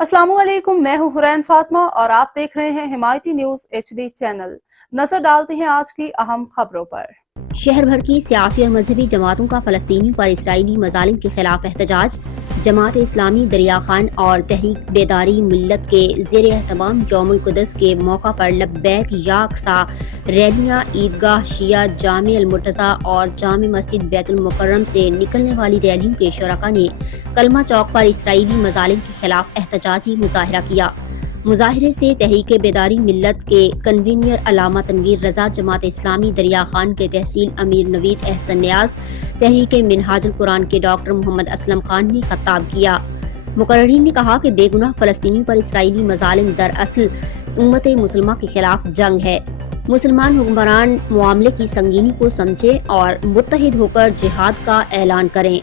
अस्सलाम वालेकुम, मैं हूं हुरैन फातिमा और आप देख रहे हैं हिमायती न्यूज HD चैनल। नजर डालते हैं आज की अहम खबरों पर। शहर भर की सियासी और मजहबी जमातों का फलस्तीनियों पर इसराइली मजालिम के खिलाफ एहतजाज। जमात इस्लामी दरिया खान और तहरीक बेदारी मिल्लत के ज़ेर एहतमाम यौमुल कुदस के मौका पर लब्बैक या अक्सा रैलियां ईदगाह शिया जामे अल मुर्तज़ा और जामे मस्जिद बैतुल मुकर्रम से निकलने वाली रैलियों के शुरका ने कलमा चौक पर इसराइली मजालिम के खिलाफ एहतजाजी मुजाहिरा किया। मुजाहिरे से तहरीक बेदारी मिल्लत के कन्वीनर अलामा तनवीर रजा, जमात इस्लामी दरिया खान के तहसील अमीर नवीद एहसन न्याज, तहरीक मिनहाजुल कुरान के डॉक्टर मोहम्मद असलम खान ने खिताब किया। मुकर्रीन ने कहा कि बेगुनाह फलस्तीनियों पर इसराइली मजालिम दरअसल उम्मत मुसलमा के खिलाफ जंग है। मुसलमान हुक्मरान मामले की संगीनी को समझें और मुत्तहिद होकर जिहाद का ऐलान करें।